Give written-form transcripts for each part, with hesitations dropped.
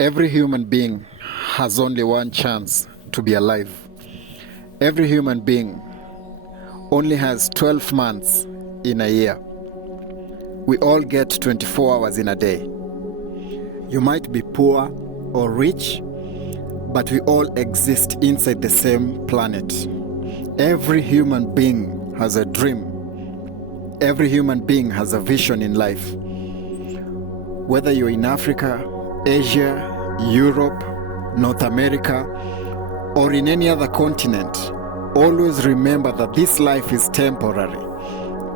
Every human being has only one chance to be alive. Every human being only has 12 months in a year. We all get 24 hours in a day. You might be poor or rich, but we all exist inside the same planet. Every human being has a dream. Every human being has a vision in life. Whether you're in Africa, Asia, Europe, North America, or in any other continent, always remember that this life is temporary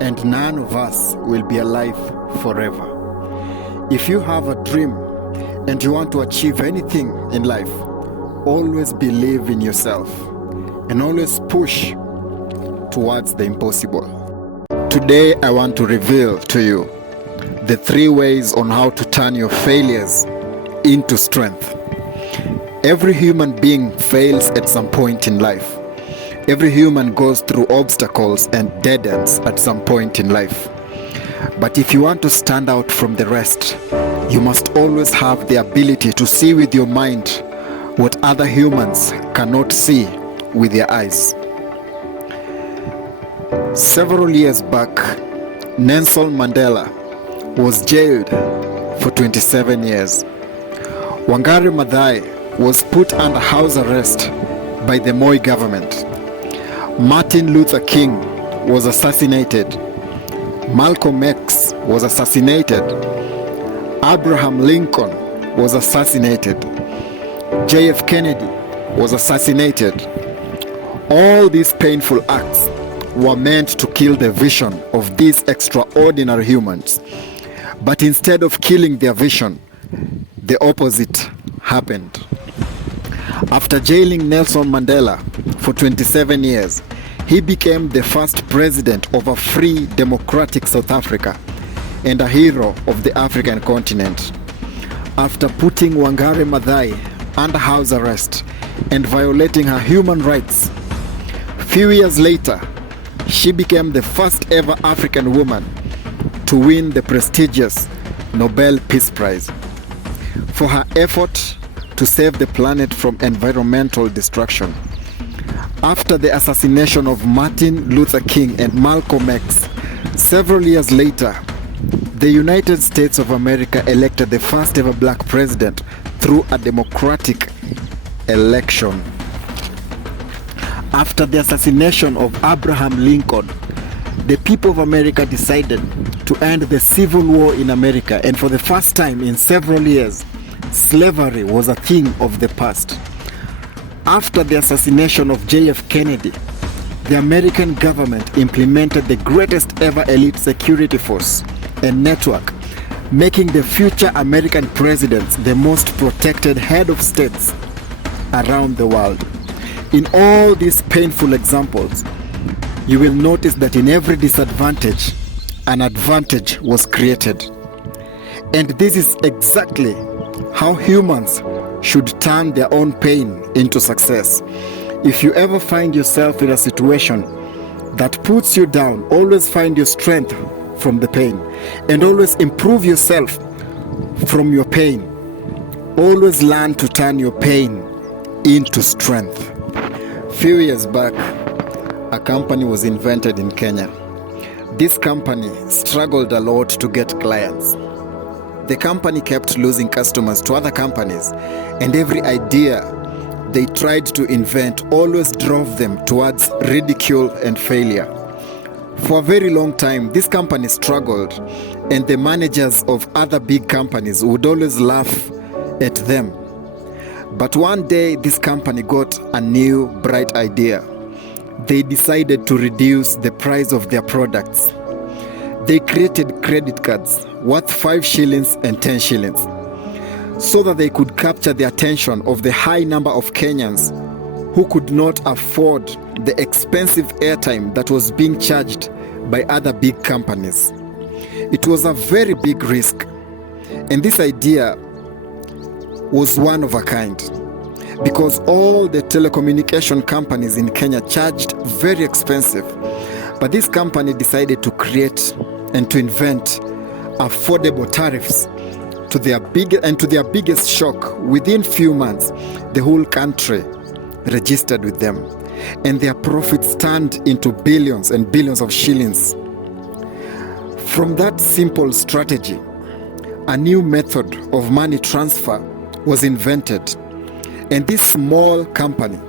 and none of us will be alive forever. If you have a dream and you want to achieve anything in life, always believe in yourself and always push towards the impossible. Today I want to reveal to you the 3 ways on how to turn your failures into strength. Every human being fails at some point in life. Every human goes through obstacles and dead ends at some point in life. But if you want to stand out from the rest, you must always have the ability to see with your mind what other humans cannot see with their eyes. Several years back, Nelson Mandela was jailed for 27 years. Wangari Maathai was put under house arrest by the Moi government. Martin Luther King was assassinated. Malcolm X was assassinated. Abraham Lincoln was assassinated. JF Kennedy was assassinated. All these painful acts were meant to kill the vision of these extraordinary humans. But instead of killing their vision, the opposite happened. After jailing Nelson Mandela for 27 years, he became the first president of a free, democratic South Africa and a hero of the African continent. After putting Wangari Maathai under house arrest and violating her human rights, few years later, she became the first ever African woman to win the prestigious Nobel Peace Prize for her effort to save the planet from environmental destruction. After the assassination of Martin Luther King and Malcolm X, several years later, the United States of America elected the first ever black president through a democratic election. After the assassination of Abraham Lincoln, the people of America decided to end the civil war in America, and for the first time in several years, slavery was a thing of the past. After the assassination of JF Kennedy, the American government implemented the greatest ever elite security force and network, making the future American presidents the most protected head of states around the world. In all these painful examples, you will notice that in every disadvantage, an advantage was created. And this is exactly how humans should turn their own pain into success. If you ever find yourself in a situation that puts you down, always find your strength from the pain and always improve yourself from your pain. Always learn to turn your pain into strength. Few years back, a company was invented in Kenya. This company struggled a lot to get clients. The company kept losing customers to other companies, and every idea they tried to invent always drove them towards ridicule and failure. For a very long time, this company struggled, and the managers of other big companies would always laugh at them. But one day, this company got a new, bright idea. They decided to reduce the price of their products. They created credit cards worth 5 shillings and 10 shillings so that they could capture the attention of the high number of Kenyans who could not afford the expensive airtime that was being charged by other big companies. It was a very big risk, and this idea was one of a kind, because all the telecommunication companies in Kenya charged very expensive. But this company decided to create and to invent affordable tariffs To their biggest shock, within few months, the whole country registered with them, and their profits turned into billions and billions of shillings. From that simple strategy, a new method of money transfer was invented, and this small company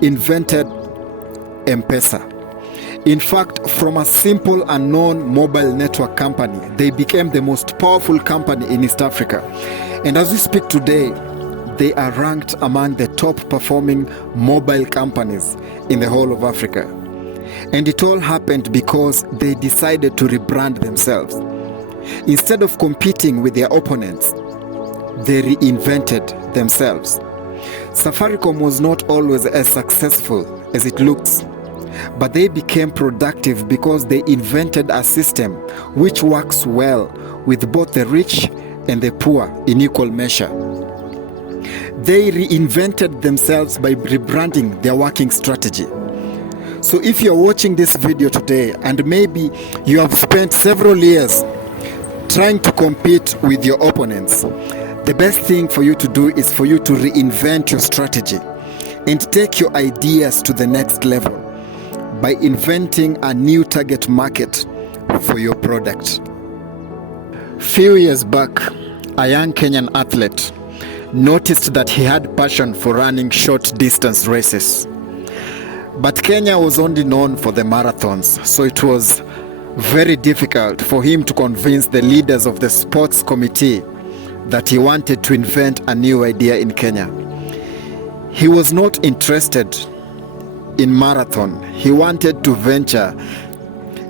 invented M-Pesa. In fact, from a simple unknown mobile network company, they became the most powerful company in East Africa. And as we speak today, they are ranked among the top performing mobile companies in the whole of Africa. And it all happened because they decided to rebrand themselves. Instead of competing with their opponents, they reinvented themselves. Safaricom was not always as successful as it looks, but they became productive because they invented a system which works well with both the rich and the poor in equal measure. They reinvented themselves by rebranding their working strategy. So if you're watching this video today and maybe you have spent several years trying to compete with your opponents, the best thing for you to do is for you to reinvent your strategy and take your ideas to the next level by inventing a new target market for your product. Few years back, a young Kenyan athlete noticed that he had passion for running short distance races. But Kenya was only known for the marathons, so it was very difficult for him to convince the leaders of the sports committee that he wanted to invent a new idea in Kenya. He was not interested in marathon. He wanted to venture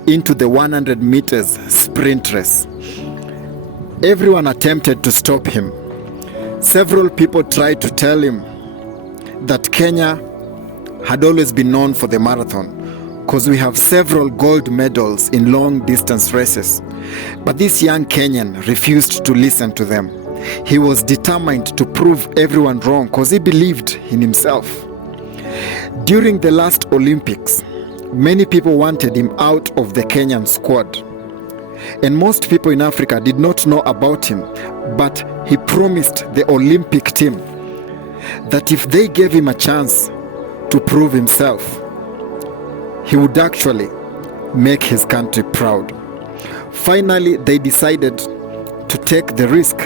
into the 100 meters sprint race. Everyone attempted to stop him. Several people tried to tell him that Kenya had always been known for the marathon because we have several gold medals in long distance races. But this young Kenyan refused to listen to them. He was determined to prove everyone wrong because he believed in himself. During the last Olympics, many people wanted him out of the Kenyan squad. And most people in Africa did not know about him, but he promised the Olympic team that if they gave him a chance to prove himself, he would actually make his country proud. Finally, they decided to take the risk,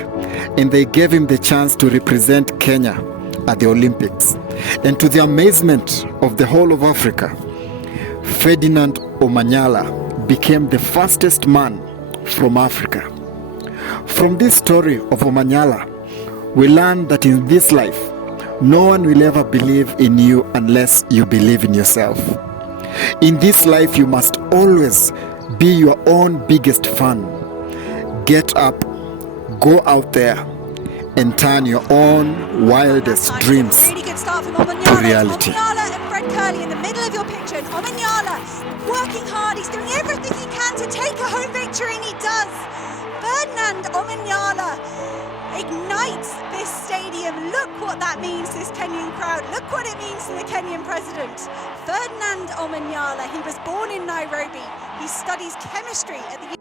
and they gave him the chance to represent Kenya at the Olympics. And to the amazement of the whole of Africa, Ferdinand Omanyala became the fastest man from Africa. From this story of Omanyala, we learn that in this life, no one will ever believe in you unless you believe in yourself. In this life, you must always be your own biggest fan. Get up, go out there, and turn your own wildest dreams really good start from to reality. Omanyala and Fred Curley in the middle of your picture. And Omanyala working hard. He's doing everything he can to take a home victory, and he does. Ferdinand Omanyala ignites this stadium. Look what that means to this Kenyan crowd. Look what it means to the Kenyan president. Ferdinand Omanyala, he was born in Nairobi. He studies chemistry at the